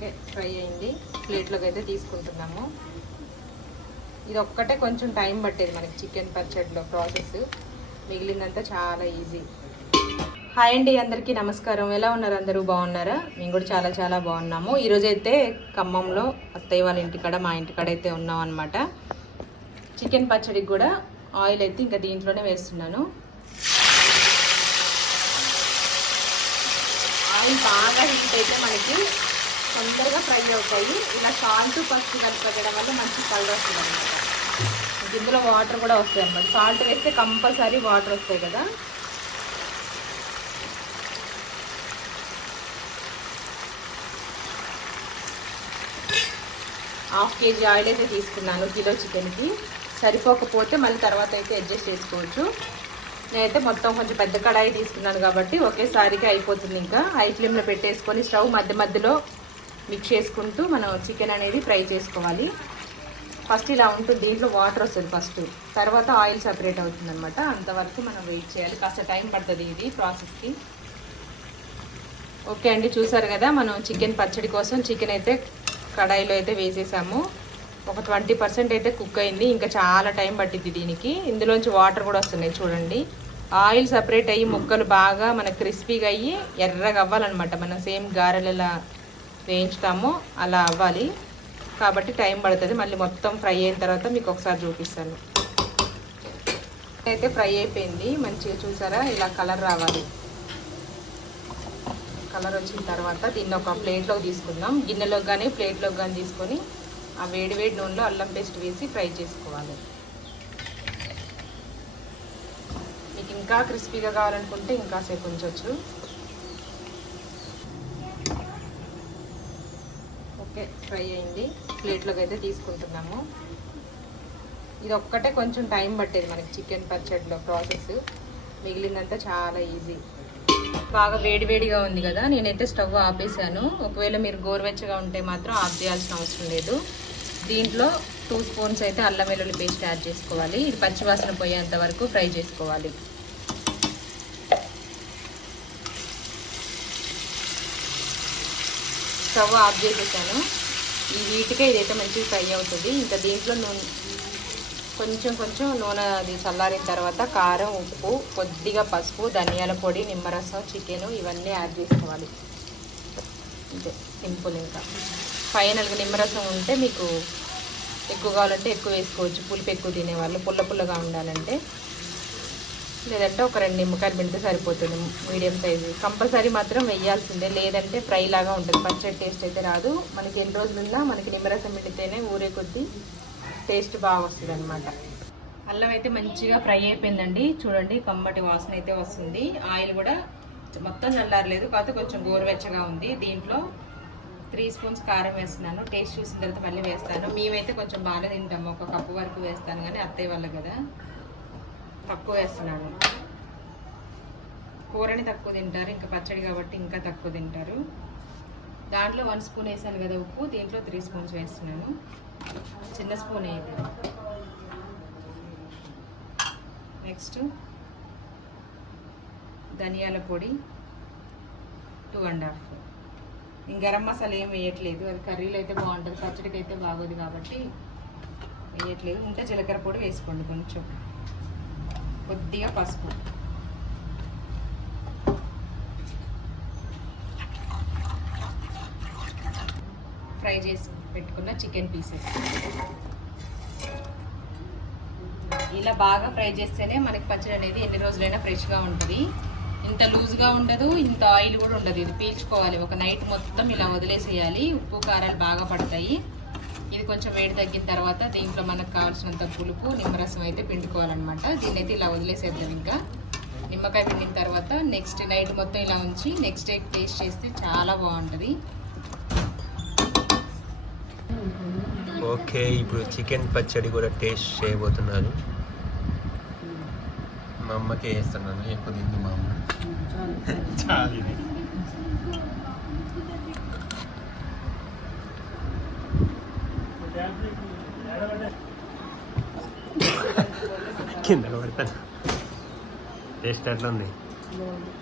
Okay fry అయింది. ప్లేట్లోకి అయితే తీసుకుంటున్నాము. ఇది ఒక్కటే కొంచెం టైం పట్టేది మనకి చికెన్ పచ్చడిలో ప్రాసెస్. మిగిలిందంతా చాలా ఈజీ. హాయ్ అండి అందరికీ నమస్కారం. ఎలా ఉన్నారు అందరూ? బాగున్నారా? మేము కూడా చాలా చాలా బాగున్నాము. ఈరోజైతే ఖమ్మంలో అత్తయ్య వాళ్ళ ఇంటికాడ మా ఇంటికాడ అయితే ఉన్నాం అనమాట చికెన్ పచ్చడికి కూడా ఆయిల్ అయితే ఇంకా దీంట్లోనే వేస్తున్నాను. ఆయిల్ బాగా హీట్ అయితే మనకి తొందరగా ఫ్రై అవుతాయి. ఇలా సాల్ట్ పసుపు కలిపి పెట్టడం వల్ల మంచి కలర్ వస్తుంది అనమాట ఇందులో వాటర్ కూడా వస్తాయి అనమాట సాల్ట్ వేస్తే కంపల్సరీ వాటర్ వస్తాయి కదా. హాఫ్ కేజీ ఆయిల్ అయితే తీసుకున్నాను కిలో చికెన్కి. సరిపోకపోతే మళ్ళీ తర్వాత అయితే అడ్జస్ట్ చేసుకోవచ్చు. నేనైతే మొత్తం కొంచెం పెద్ద కడాయి తీసుకున్నాను కాబట్టి ఒకేసారిగా అయిపోతుంది ఇంకా. హై ఫ్లేమ్లో పెట్టేసుకొని స్టవ్ మధ్య మధ్యలో మిక్స్ చేసుకుంటూ మనం చికెన్ అనేది ఫ్రై చేసుకోవాలి. ఫస్ట్ ఇలా ఉంటుంది దీంట్లో వాటర్ వస్తుంది ఫస్ట్ తర్వాత ఆయిల్ సపరేట్ అవుతుంది అనమాట అంతవరకు మనం వెయిట్ చేయాలి. కాస్త టైం పడుతుంది ఇది ప్రాసెస్కి ఓకే అండి చూసారు కదా మనం చికెన్ పచ్చడి కోసం చికెన్ అయితే కడాయిలో అయితే వేసేసాము. ఒక ట్వంటీ పర్సెంట్ అయితే కుక్ అయింది. ఇంకా చాలా టైం పట్టింది దీనికి. ఇందులోంచి వాటర్ కూడా వస్తున్నాయి చూడండి. ఆయిల్ సపరేట్ అయ్యి ముక్కలు బాగా మనకు క్రిస్పీగా అయ్యి ఎర్రగా అవ్వాలన్నమాట. మనం సేమ్ గారెలలా వేయించుతామో అలా అవ్వాలి. కాబట్టి టైం పడుతుంది. మళ్ళీ మొత్తం ఫ్రై అయిన తర్వాత మీకు ఒకసారి చూపిస్తాను. అయితే ఫ్రై అయిపోయింది. మంచిగా చూసారా? ఇలా కలర్ రావాలి. కలర్ వచ్చిన తర్వాత దీన్ని ఒక ప్లేట్లోకి తీసుకుందాం. గిన్నెలోకి కానీ ప్లేట్లోకి కానీ తీసుకొని ఆ వేడి వేడి నూనెలో అల్లం పేస్ట్ వేసి ఫ్రై చేసుకోవాలి. మీకు ఇంకా క్రిస్పీగా కావాలనుకుంటే ఇంకా సేపు ఉంచవచ్చు ఓకే ఫ్రై అయింది. ప్లేట్లోకి అయితే తీసుకుంటున్నాము. ఇది ఒక్కటే కొంచెం టైం పట్టేది మనకి చికెన్ పచ్చడిలో ప్రాసెస్. మిగిలిందంతా చాలా ఈజీ. బాగా వేడివేడిగా ఉంది కదా నేనైతే స్టవ్ ఆపేసాను ఒకవేళ మీరు గోరువెచ్చగా ఉంటే మాత్రం ఆఫ్ చేయాల్సిన అవసరం లేదు. దీంట్లో టూ స్పూన్స్ అయితే అల్లం వెల్లుల్లి పేస్ట్ యాడ్ చేసుకోవాలి. ఇది పచ్చివాసన పోయేంత వరకు ఫ్రై చేసుకోవాలి. స్టవ్ ఆఫ్ చేసేసాను. ఈ వీటికే ఇదైతే మంచిగా ఫ్రై అవుతుంది. ఇంకా దీంట్లో నూనె కొంచెం కొంచెం నూనె అది చల్లారిన తర్వాత కారం ఉప్పు కొద్దిగా పసుపు ధనియాల పొడి నిమ్మరసం చికెను ఇవన్నీ యాడ్ చేసుకోవాలి. అంతే సింపుల్ ఇంకా. ఫైనల్గా నిమ్మరసం ఉంటే మీకు ఎక్కువ కావాలంటే ఎక్కువ వేసుకోవచ్చు. పులుపు ఎక్కువ తినేవాళ్ళు. పుల్ల పుల్లగా ఉండాలంటే. లేదంటే ఒక రెండు నిమ్మకాయలు పిండితే సరిపోతుంది మీడియం సైజు. కంపల్సరీ మాత్రం వేయాల్సిందే లేదంటే ఫ్రై లాగా ఉంటుంది. పచ్చడి టేస్ట్ అయితే రాదు. మనకి ఎన్ని రోజులున్నా మనకి నిమ్మరసం పిండితేనే ఊరే కొద్దీ టేస్ట్ బాగా వస్తుంది అనమాట అల్లం అయితే మంచిగా ఫ్రై అయిపోయిందండి. చూడండి కమ్మటి వాసన అయితే వస్తుంది. ఆయిల్ కూడా మొత్తం చల్లారలేదు. కాకపోతే కొంచెం గోరువెచ్చగా ఉంది. దీంట్లో త్రీ స్పూన్స్ కారం వేస్తున్నాను. టేస్ట్ చూసిన తర్వాత మళ్ళీ వేస్తాను. మేమైతే కొంచెం బాగానే తింటాము. ఒక కప్పు వరకు వేస్తాను. కానీ అత్తయ్య వాళ్ళు కదా. తక్కువ వేస్తున్నాను కూరని తక్కువ తింటారు ఇంకా పచ్చడి కాబట్టి ఇంకా తక్కువ తింటారు. దాంట్లో వన్ స్పూన్ వేసాను కదా ఉప్పు దీంట్లో త్రీ స్పూన్స్ వేస్తున్నాను. చిన్న స్పూన్ ఇది నెక్స్ట్ ధనియాల పొడి టూ అండ్ హాఫ్. ఇంక గరం మసాలా ఏం వేయట్లేదు అది కర్రీలో అయితే బాగుంటుంది పచ్చడికి అయితే బాగోదు కాబట్టి వేయట్లేదు. ఉంటే జీలకర్ర పొడి వేసుకోండి కొంచెం. కొద్దిగా పసుపు. ఫ్రై చేసి పెట్టుకున్న చికెన్ పీసెస్. ఇలా బాగా ఫ్రై చేస్తేనే మనకి పచ్చడి అనేది ఎన్ని రోజులైనా ఫ్రెష్గా ఉంటుంది. ఇంత లూజ్గా ఉండదు ఇంత ఆయిల్ కూడా ఉండదు. ఇది పీల్చుకోవాలి. ఒక నైట్ మొత్తం ఇలా వదిలేసేయాలి. ఉప్పు కారాలు బాగా పడతాయి. ఇది కొంచెం వేడి తగ్గిన తర్వాత దీంట్లో మనకు కావాల్సినంత పులుపు నిమ్మరసం అయితే పిండుకోవాలన్నమాట. దీన్ని అయితే ఇలా వదిలేసేద్దాం ఇంకా. నిమ్మకాయ పిండిన తర్వాత నెక్స్ట్ నైట్ మొత్తం ఇలా ఉంచి నెక్స్ట్ డే టేస్ట్ చేస్తే చాలా బాగుంటుంది. ఓకే ఇప్పుడు చికెన్ పచ్చడి కూడా టేస్ట్ చేయబోతున్నాను మా అమ్మకే వేస్తున్నాను ఎక్కువ తింది మా అమ్మ. చాలు. కింద పడతాను టేస్ట్ ఎట్లా ఉంది బాగుంది